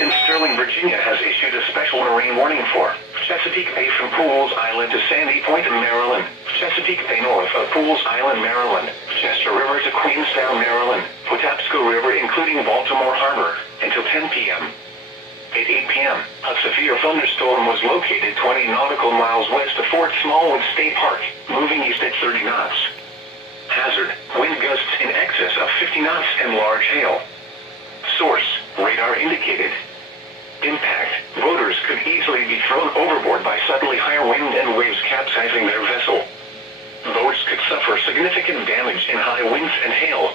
in Sterling, Virginia has issued a special marine warning for Chesapeake Bay from Pools Island to Sandy Point in Maryland, Chesapeake Bay north of Pools Island, Maryland, Chester River to Queenstown, Maryland, Patapsco River including Baltimore Harbor, until 10 p.m. At 8 p.m., a severe thunderstorm was located 20 nautical miles west of Fort Smallwood State Park, moving east at 30 knots. Hazard, wind gusts in excess of 50 knots and large hail. Source, radar indicated. Impact, boaters could easily be thrown overboard by suddenly higher wind and waves capsizing their vessel. Boats could suffer significant damage in high winds and hail.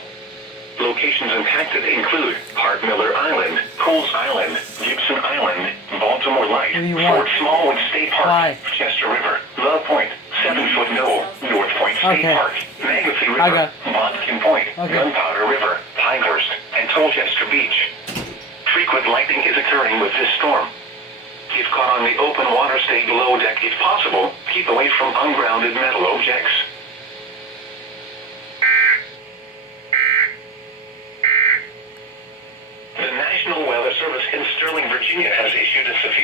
Locations impacted include Hart Miller Island, Pools Island, Gibson Island, Baltimore Light, Fort Smallwood State Park, Chester River, Love Point, 7 Foot Knoll, North Point State Park, Mangatee River, Bodkin Point, Gunpowder River, Pinehurst, and Tolchester Beach. Frequent lightning is occurring with this storm. If caught on the open water, stay below deck if possible. Keep away from ungrounded metal objects.